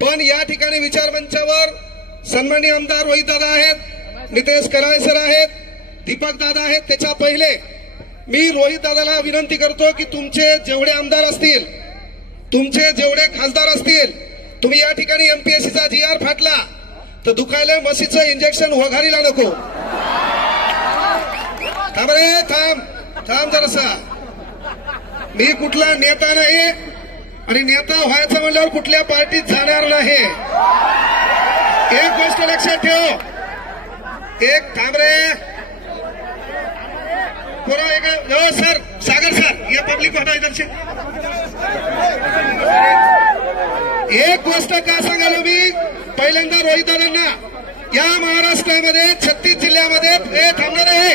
पण या ठिकाणी विचारमंचावर सन्माननीय आमदार रोहित दादा आहेत, नितेश कराळे सर आहेत, दीपक दादा आहेत. त्याच्या पहिले मी रोहित दादाला विनंती करतो की तुमचे जेवढे आमदार असतील, तुमचे जेवढे खासदार असतील, तुम्ही या ठिकाणी एमपीएससीचा GR फाटला तर दुखायला म्हशीचं इंजेक्शन वघारीला नको. थांब रे, थांब जरासा. मी कुठला नेता नाही आणि नेता व्हायचं म्हणल्यावर कुठल्या पार्टीत जाणार नाही. एक गोष्ट लक्षात ठेव. थांब रे पुरा सर, सागर सर, या पब्लिक होता इधर से. एक गोष्ट का सांगालो मी पहिल्यांदा रोहित दादांना, या महाराष्ट्रामध्ये 36 जिल्ह्यामध्ये हे थांबणार आहे.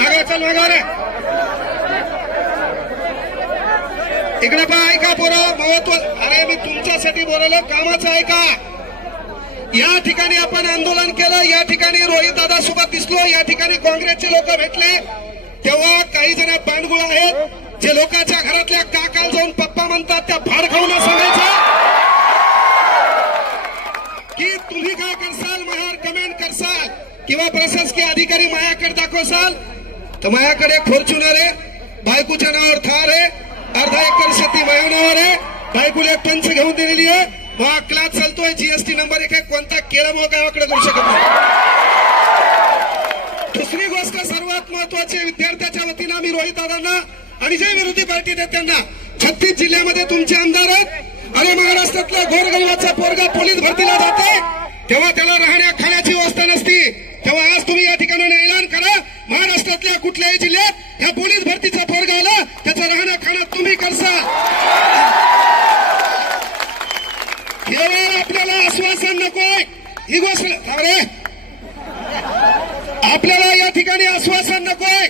मागा चल, मागा रे इकडे पहा. ऐका पोरं, महत्व. अरे मी तुमच्यासाठी बोललो, कामाचं आहे का? या ठिकाणी आपण आंदोलन केलं, या ठिकाणी रोहित दादा सोबत दिसलो, या ठिकाणी काँग्रेसचे लोक भेटले, तेव्हा काही जण पांडगुळ आहेत जे लोकांच्या घरातल्या काकाला जाऊन पप्पा म्हणतात, त्या भाड खाऊन सांगायचं की तुम्ही काय करसाल, माझ्यावर कमेंट करसाल किंवा प्रशासकीय अधिकारी माझ्याकडे दाखवसाल तर माझ्याकडे फॉर्च्युनर आहे, बायकोच्या नावावर थार आहे, अर्धा एकर शेती माझ्या नावावर आहे, बायकोला एक पंच घेऊन दिलेली आहे, मग क्लास चालतोय, GST नंबर 1 आहे, कोणता केल्यामुळे गावाकडे करू शकत नाही. दुसरी गोष्ट सर्वात महत्वाची, विद्यार्थ्याच्या वतीनं मी रोहित दादांना आणि जे विरोधी पार्टी नेत्यांना, 36 जिल्ह्यामध्ये तुमचे आमदार आहेत. अरे महाराष्ट्रातल्या गोरगरिबाचा पोरगा पोलीस भरतीला जाते तेव्हा त्याला राहण्या खाण्याची व्यवस्था नसती, तेव्हा आज तुम्ही या ठिकाणी ऐलान करा, महाराष्ट्रातल्या कुठल्याही जिल्ह्यात ह्या पोलीस भरतीचा पोरगा आला त्याचं राहणं खाणं तुम्ही करसाल. केवळ आपल्याला आश्वासन नकोय, ही गोष्ट अरे आपल्याला या ठिकाणी आश्वासन नकोय.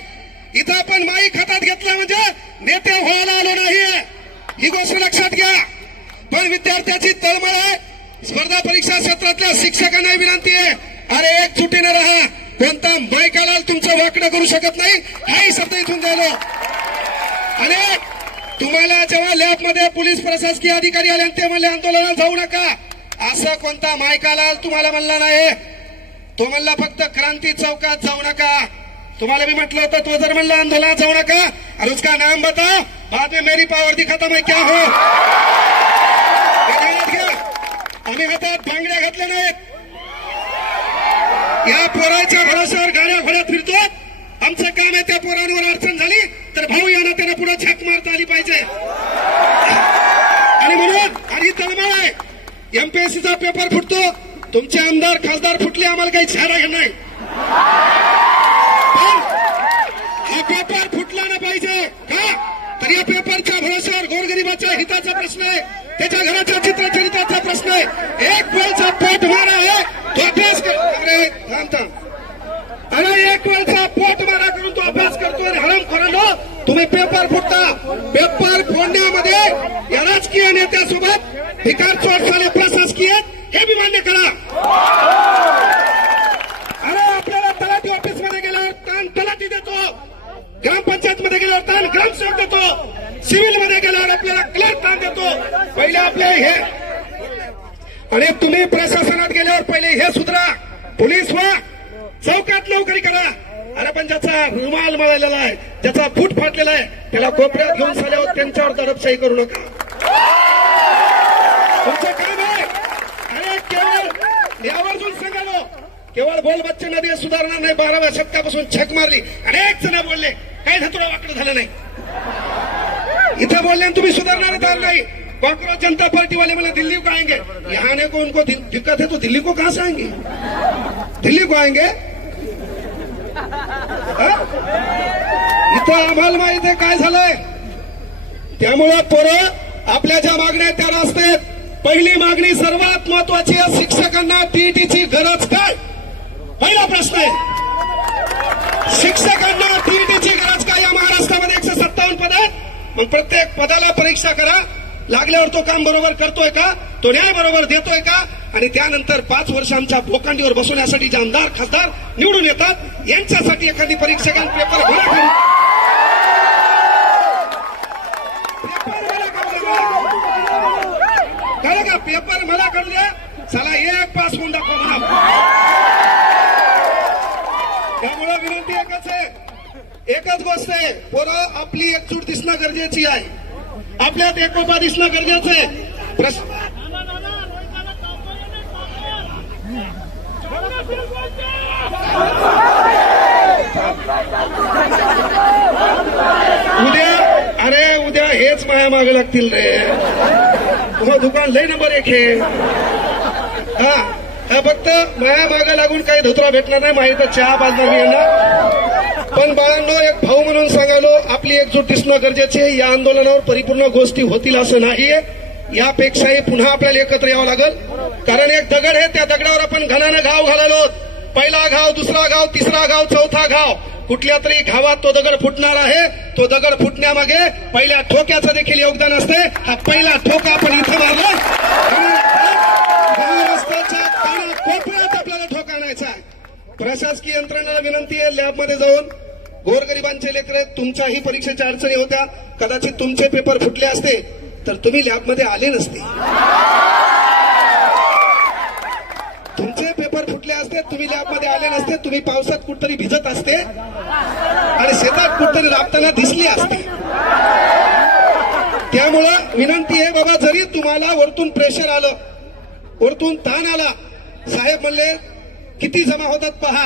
इथं आपण माईक हातात घेतला म्हणजे नेते व्हायला आलो नाहीये, ही गोष्ट लक्षात घ्या. पण विद्यार्थ्याची तळमळ आहे. स्पर्धा परीक्षा क्षेत्रातल्या शिक्षकांना विनंती आहे, अरे एकजुटीने राहा, कोणता माईकाला तुमचं वाकडं करू शकत नाही, हाही शब्द इथून द्यायला. आणि तुम्हाला जेव्हा लॅबमध्ये पोलीस प्रशासकीय अधिकारी आले ते म्हणले आंदोलनात जाऊ नका, असं कोणता मायकाला तुम्हाला म्हणला नाही. तो म्हणला फक्त क्रांती चौकात जाऊ नका. तुम्हाला मी म्हटलं होतं, तो जर म्हणला आंदोलनात जाऊ नका और उसका नाम बताओ, बाद में मेरी पावर दिखाता मैं क्या हो. आम्ही हातात बांगड्या घातल्या नाहीत, या पोराच्या भरोश्यावर गाड्या घोड्यात फिरतो. आमचं काम आहे त्या पोरांवर अडचण झाली तर भाऊ यांना त्यांना पुढे झक मारता आली पाहिजे. आणि म्हणून आणि तळमळ आहे, एमपीएससीचा पेपर फुटतो, तुमचे आमदार खासदार फुटले, आम्हाला काही छारा घेणार नाही. हा पेपर फुटला ना पाहिजे का? तर या पेपरच्या भरोश्यावर गोरगरिबाच्या हिताचा प्रश्न आहे, त्याच्या घराच्या चित्रचरित्राचा प्रश्न आहे. एक वेळचा पोट मारा आहे तो अभ्यास कर. अरे एक वेळचा पोट मारा करून तो अभ्यास करतो आणि हराम खोरांनो तुम्ही पेपर फुटता. पेपर फोडण्यामध्ये या राजकीय नेत्यासोबत भिकार चोट झाले प्रशासकीय, हे बी मान्य करा. अरे आपल्याला तलाठी ऑफिस मध्ये गेल्यावर ताण तलाठी देतो, ग्रामपंचायत मध्ये गेल्यावर ताण ग्रामसेवक देतो, सिव्हिल मध्ये गेल्यावर आपल्याला क्लर्क ताण देतो. पहिले आपले हे, आणि तुम्ही प्रशासनात गेल्यावर पहिले हे सुधरा, पोलीस व्हा, चौकात नोकरी करा. अरे पण ज्याचा रुमाल मळलेला आहे, ज्याचा फूट फाटलेला आहे, त्याला कोपऱ्यात घेऊन साल्यावर त्यांच्यावर दडपशाही करू नका. तुमचं काम आहे. अरे केवळ यावरून सांगालो, केवळ बोल बच्चे नदी सुधारणार नाही. 12व्या शतकापासून छक मारली, अनेक जण बोलले, काही धतुरा वाकडं झालं नाही. इथं बोलल्याने तुम्ही सुधारणार नाही. कांग्रेस जनता पार्टी वाले बोले दिल्ली को आएंगे, यहाँ आने को उनको दिक्कत है तो दिल्ली को कहां से आएंगे, दिल्ली को आएंगे. इथं आम्हाला माहिती आहे काय झालंय. त्यामुळं पोरं आपल्या ज्या मागण्या त्या असतात. पहिली मागणी सर्वात महत्वाची आहे, शिक्षकांना टीईटीची गरज काय, पहिला प्रश्न आहे. शिक्षकांना टीईटीची गरज काय. या महाराष्ट्रामध्ये 157 पद आहेत, मग प्रत्येक पदाला परीक्षा करा, लागल्यावर तो काम बरोबर करतोय का, तो न्याय बरोबर देतोय का, आणि त्यानंतर 5 वर्ष आमच्या भोकांडीवर बसवण्यासाठी जे आमदार खासदार निवडून येतात यांच्यासाठी एखादी परीक्षकांना पेपर भरा करू. कळलं का? पेपर मला कळू द्या, चला एक पास होऊन दाखवा म्हणा. त्यामुळे विनंती एकच आहे, एकच गोष्ट आहे, पोरं आपली एकजूट दिसणं गरजेची आहे, आपल्यात एकोपा दिसणं गरजेचं आहे. उद्या हेच माया मागे लागतील रे. तुम्हा दुकान लय नंबर 1 आहे. हा फक्त माया मागे लागून काही धोत्रा भेटणार नाही, माहिती चहा बाजणार मी यांना. पण बाळांनो, एक भाऊ म्हणून सांगालो, आपली एकजूट दिसणं गरजेचे आहे. या आंदोलनावर परिपूर्ण गोष्टी होतील असं नाहीये, यापेक्षाही पुन्हा आपल्याला एकत्र यावं लागेल. कारण एक दगड आहे, त्या दगडावर आपण घणानं घाव घालालो. पहिला घाव, दुसरा घाव, तिसरा घाव, चौथा घाव, कुठल्या तरी घावात तो दगड फुटणार आहे. तो दगड फुटण्यामागे पहिल्या ठोक्याचं देखील योगदान असते. हा पहिला ठोका आपण इथं मारला, रस्त्याच्या कोपऱ्यात आपल्याला ठोका आणायचा आहे. प्रशासकीय यंत्रणेला विनंती आहे, लॅबमध्ये जाऊन गोरगरिबांचे लेकरं, तुमच्याही परीक्षेच्या अडचणी होत्या, कदाचित तुमचे पेपर फुटले असते तर तुम्ही लॅबमध्ये आले नसते. तुमचे पेपर फुटले असते, तुम्ही लॅबमध्ये आले नसते, तुम्ही पावसात कुठतरी भिजत असते आणि शेतात कुठतरी राबताना दिसली असते. त्यामुळं विनंती आहे बाबा, जरी तुम्हाला वरतून प्रेशर आलं, वरतून ताण आला, साहेब म्हणले किती जमा होतात पहा.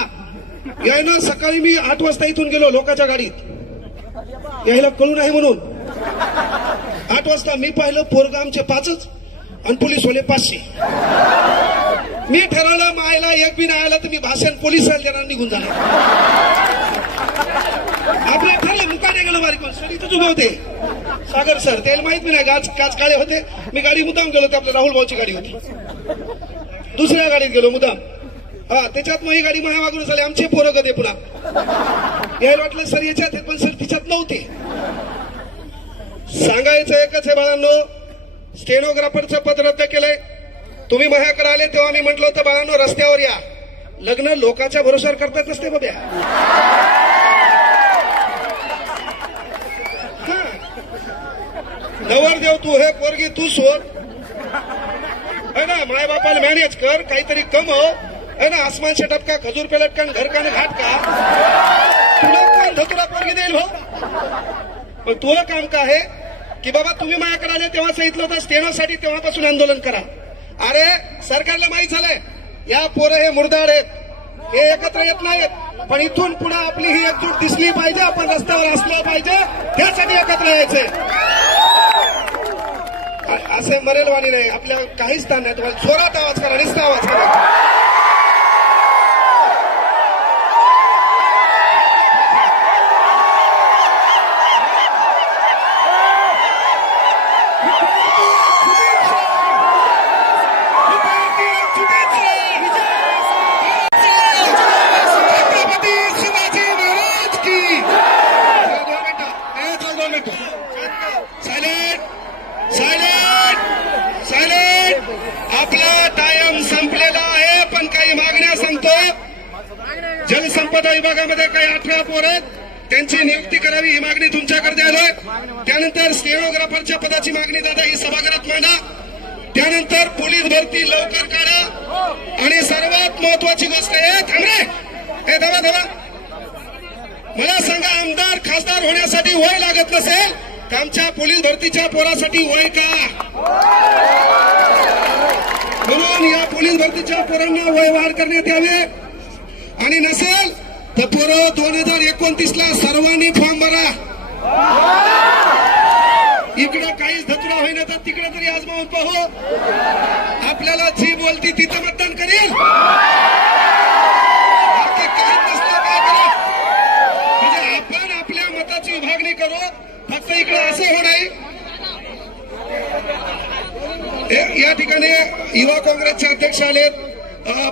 यायनं सकाळी मी 8 वाजता इथून गेलो लोकांच्या गाडीत, यायला कळू नाही म्हणून. 8 वाजता मी पाहिलं पोरगं आमचे 5च आणि पोलीस वाले 500. मी ठरवलं मायला एक बी नाही आला तर मी भाषण पोलिसाला देणार, निघून जाणार. आपलं ठरलं, मुकाने गेलो बारीक सर इथंच उभे होते सागर सर, त्याला माहित नाही काच काळे होते. मी गाडी मुद्दाम गेलो, ते आपल्या राहुल भाऊची गाडी होती, दुसऱ्या गाडीत गेलो मुद्दाम. हा त्याच्यात मग ही गाडी माझ्या मागून झाली, आमचे पोरं कधी पुन्हा यायला वाटलं सर याच्यात, पण सर तिच्यात नव्हते. सांगायचं एकच आहे बाळांनो, स्टेनोग्राफरचं पद रद्द केलंय. तुम्ही माझ्याकडे आले तेव्हा मी म्हटलं होतं बाळांनो रस्त्यावर या, लग्न लोकांच्या भरोशावर करतात नसते बाब्या. नवरदेव तू हे, पोरगी तू शोध है ना, माय बापाला मॅनेज कर, काहीतरी कमव है ना. आसमान से टपका, खजूर पे लटका, घर का घाट का, तुला कोण धतुरा पोरगी देईल भाऊ. पण तुला काम का आहे की बाबा तुम्ही माझ्याकडे आले तेव्हा सांगितलं होतं स्टेनोसाठी, तेव्हापासून आंदोलन करा. अरे सरकारला माहित झालंय या पोरं हे मुर्दाड आहेत, हे एकत्र येत नाहीत, पण इथून पुढे आपली ही एकजूट दिसली पाहिजे, आपण रस्त्यावर असलो पाहिजे, त्यासाठी एकत्र यायचंय. असे मरेलवाणी नाही, आपल्या काहीच स्थान नाही. तुम्हाला जोरात आवाज करा, निस्ता आवाज करा. आपला टाइम संपलेला आहे, पण काही मागण्या सांगतो. जलसंपदा विभागामध्ये काही 18 पोर आहेत, त्यांची नियुक्ती करावी ही मागणी तुमच्याकडे द्यायलोय. त्यानंतर स्टेनोग्राफरच्या पदाची मागणी दादा ही सभागृहात मांडा. त्यानंतर पोलीस भरती लवकर काढा. आणि सर्वात महत्वाची गोष्ट आहे, थांबरे हे धावा धावा, मला सांगा आमदार खासदार होण्यासाठी वय लागत नसेल तर आमच्या पोलीस भरतीच्या पोरासाठी वय का? म्हणून या पोलीस भरतीच्या पोरांना वय वाढ करण्यात यावे. आणि नसेल तर पोरं 2029ला सर्वांनी फॉर्म भरा. इकडं काहीच धतुरा होईना तर तिकडे तरी आजमावून पाहू. आपल्याला जी बोलती तिथं मतदान करेल. काहीच नसलं काय करा, म्हणजे आपण आपल्या मताची विभागणी करू. फक्त इकडे असं होणार. या ठिकाणी युवा काँग्रेसचे अध्यक्ष आलेत.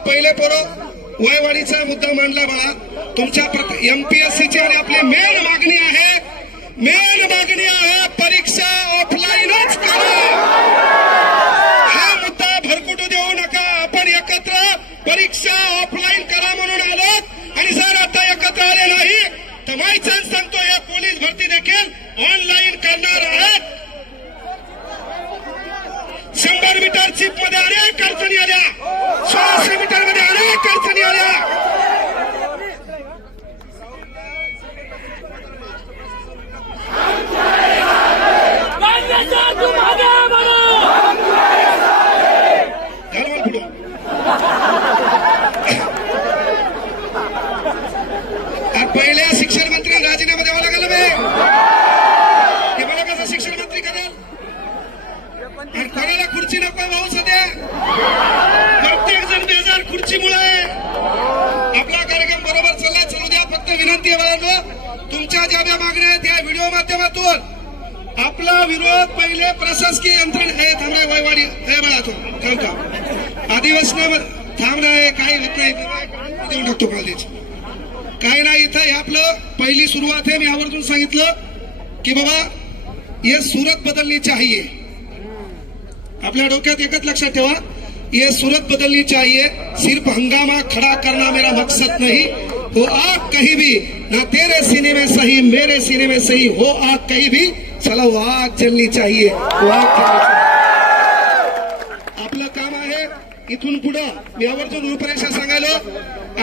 पहिले पोरं वयवाढीचा मुद्दा मांडला बाळा. तुमच्या एमपीएससीची आणि आपली मेन मागणी आहे, परीक्षा ऑफलाईनच करा. हा मुद्दा भरकुटू देऊ नका. आपण एकत्र परीक्षा ऑफलाईन करा म्हणून आलो. आणि जर आता एकत्र आले नाही तर माय चान्स सांगतो या पोलीस भरती देखील ऑनलाईन करणार आहेत. 100 मीटर टॉउनशिप मध्ये अनेक अडचणी आल्या, 1600 मीटर मध्ये अनेक अडचणी आल्या. पहिल्या शिक्षण मंत्री राजीनामा द्यावा लागेल हे मला कसं शिक्षण मंत्री करेल. आणि कोणाला खुर्ची नको भाऊ, सध्या प्रत्येक जण बेजार खुर्चीमुळे. आपला कार्यक्रम बरोबर चाललाय, चालू द्या. फक्त विनंती आहे बाळांनो, तुमच्या ज्या ज्या मागण्या आहेत या व्हिडिओ माध्यमातून आपला विरोध पहिले प्रशासकीय यंत्रणा हे थांबणे वयवाडी हे बाळा तो थांब का आदिवासी थांबणं काही होत नाही, देऊन टाकतो कॉलेज काय नाही. इथं हे आपलं पहिली सुरुवात आहे. मी आवर्जून सांगितलं की बाबा ये सूरत बदलनी चाहिए. आपल्या डोक्यात एकच लक्षात ठेवा, ये सूरत बदलनी चाहिए. सिर्फ हंगामा खड़ा करना मेरा मकसद नहीं. हो आग कहीं भी, ना तेरे सीने में सही मेरे सीने में सही, हो आग कहीं भी, चला वो आग जलनी चाहिए. वो आग जलनी चाहिए. आपलं काम आहे इथून पुढं. मी आवर्जून रूपरेषा सांगायलो,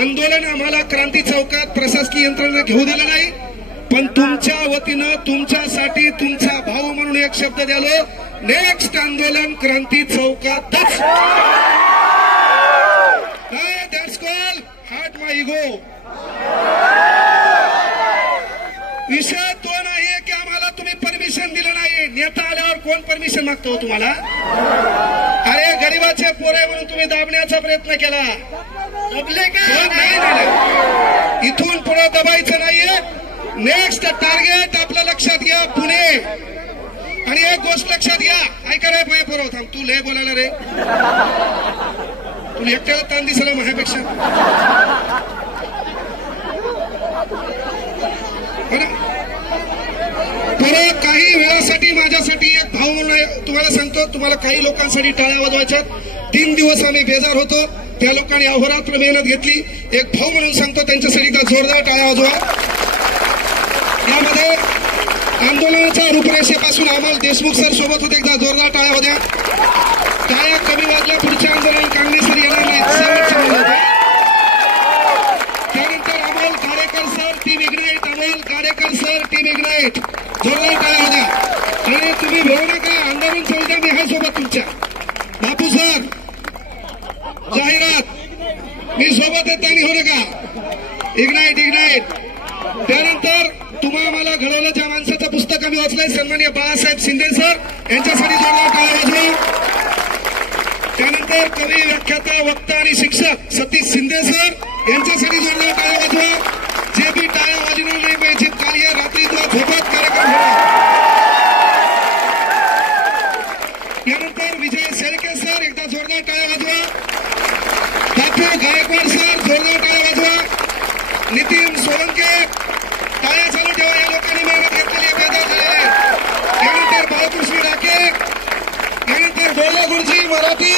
आंदोलन आम्हाला क्रांती चौकात प्रशासकीय यंत्रणा घेऊ दिलं नाही, पण तुमच्या वतीनं तुमच्यासाठी तुमचा भाऊ म्हणून एक शब्द द्यालो, नेक्स्ट आंदोलन क्रांती चौकातच. That's call heart my ego. विषय तो नाहीये की आम्हाला तुम्ही परमिशन दिलं नाही. नेता आल्यावर कोण परमिशन मागतो तुम्हाला? अरे गरीबाचे पोरे म्हणून तुम्ही दाबण्याचा प्रयत्न केला, दबले का? नाही. इथून पुढे दबायचं नाहीये. नेक्स्ट टार्गेट आपलं लक्षात घ्या, पुणे. आणि एक गोष्ट लक्षात घ्या, ऐका रे पाय पुरव थांब, तू लय बोलायला रे, तुला एकट्याला ताण दिसला माझ्यापेक्षा. परत काही वेळासाठी माझ्यासाठी एक भाऊ म्हणून तुम्हाला सांगतो, तुम्हाला काही लोकांसाठी टाळ्या वाजवायच्यात. 3 दिवस आम्ही बेजार होतो, त्या लोकांनी अहोरात्र मेहनत घेतली. एक भाऊ म्हणून सांगतो, त्यांच्यासाठी एकदा जोरदार टाळ्या वाजवा. यामध्ये आंदोलनाच्या रूपरेषेपासून अमोल देशमुख सर सोबत होते, एकदा जोरदार टाळ्या वाजवा. टाळ्या कमी वाजल्या, पुढच्या आंदोलन काँग्रेसवर येणार नाही. त्यानंतर Amol Gadekar sir, team ignite. Amol Gadekar sir, team ignite. जोरदार टाळ्या वाजवा. आणि तुम्ही भेऊ नका, आंदोलन चालू द्या, मी आहे सोबत तुमच्या. बापू सर जाहिरात मी सोबत आहे, त्यांनी होऊ नका. Ignite ignite. त्यानंतर तुम्हा मला घडवलं ज्या माणसाचं पुस्तक आम्ही वाचलंय, सन्माननीय बाळासाहेब शिंदे सर, यांच्यासाठी जोरदार टाळ्या वाजवा. त्यानंतर कवी, व्याख्याता, वक्ता आणि शिक्षक सतीश शिंदे सर, यांच्यासाठी जोरदार टाळ्या वाजवा. जे बी टाळ्या वाजवणार नाही पाहिजे, कार्य रात्री झोपत कार्यक्रम होणार. यानंतर विजय शेळके सर, एकदा जोरदार टाळ्या वाजवा. बापू गायकवाड सर, जोरदार टाळ्या वाजवा. नितीन सोलंके, टाळ्या चालू ठेवा, या लोकांनी मेहनत घेतलेली बेजार झालेले. यानंतर बाळकृष्ण राखे, यानंतर बोला गुरुजी मराठी,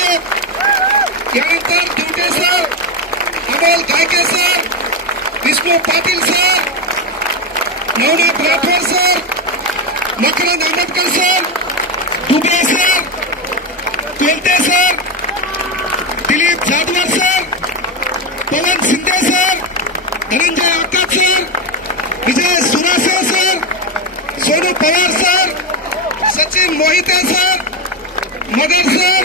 यानंतर दुटे sir, Amol Gayke sir, Vishnu Patil sir, Navnath Rathod sir, Makarand Ambedkar sir, Dubey sir, Kolte sir, Dilip Jadhavar sir, Pawan Shinde sir, Dhananjay Akash sir, Vijay Surase sir, Sonu Pawar sir, Sachin Mohite sir, Magar sir,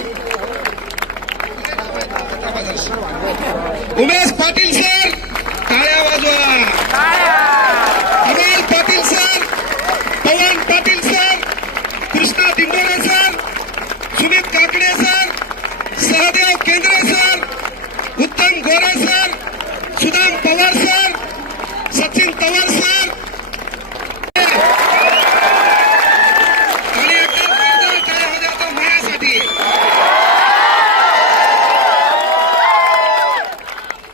Umesh Patil sir, टाळ्या वाजवा. Amol Patil sir, Pawan Patil sir, Krishna Dindore sir, Sumit Kakade sir, Sahadev Kendre sir, Uttam Gore sir, Sudam Pawar sir, Sachin Pawar sir. आणि टाळ्या वाजवा आता माझ्यासाठी.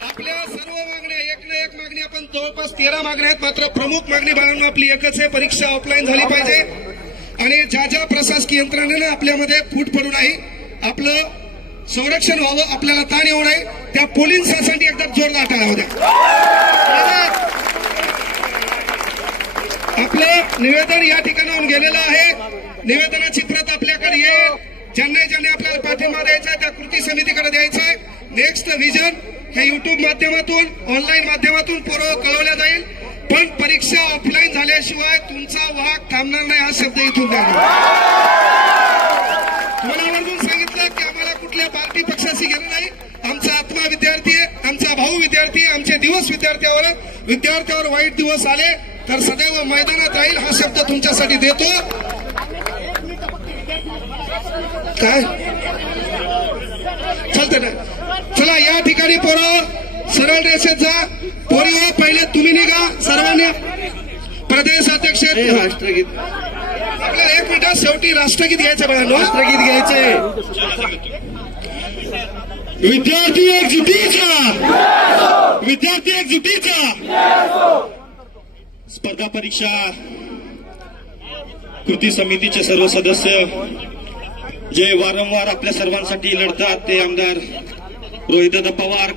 आपल्या सर्व मागण्या एक ना एक मागणी, आपण जवळपास 13 मागण्या आहेत, मात्र प्रमुख मागणी बाळांना आपली एकच आहे, परीक्षा ऑफलाईन झाली पाहिजे. आणि ज्या ज्या प्रशासकीय यंत्रणेनं आपल्यामध्ये फूट पडू नाही, आपलं संरक्षण व्हावं, आपल्याला ताण येऊ नये, त्या पोलिसांसाठी एकदा जोरदार टाळ्या द्या. आपलं निवेदन या ठिकाणाहून गेलेलं आहे. निवेदनाची प्रत आपल्याकडे येईल. ज्यांनी आपल्याला पाठिंबा द्यायचा आहे त्या कृती समितीकडे द्यायचा आहे. नेक्स्ट व्हिजन हे युट्यूब माध्यमातून ऑनलाईन माध्यमातून पूर्व कळवल्या जाईल. पण परीक्षा ऑफलाईन झाल्याशिवाय तुमचा वाहक थांबणार नाही हा शब्द इथून द्या. तुम्हाला आवर्जून सांगितलं की आम्हाला कुठल्या पार्टी पक्षाशी घेणं नाही. आमचा आत्मा विद्यार्थी आहे, आमचा भाऊ विद्यार्थी आहे, आमचे दिवस विद्यार्थ्यावर वाईट दिवस आले तर सदैव मैदानात राहील हा शब्द तुमच्यासाठी देतो. काय चालतं ना. चला या ठिकाणी पोरं सरळ रेषेत जा. पोरी पहिले तुम्ही निघा सर्वांनी. प्रदेश अध्यक्ष राष्ट्रगीत आपल्याला 1 मिनिटात शेवटी राष्ट्रगीत घ्यायचं बघा. राष्ट्रगीत घ्यायचंय. विद्यार्थी एकजुटीचा, विद्यार्थी एकजुटीचा. स्पर्धा परीक्षा कृती समितीचे सर्व सदस्य जे वारंवार आपल्या सर्वांसाठी लढतात ते आमदार रोहितदादा पवार,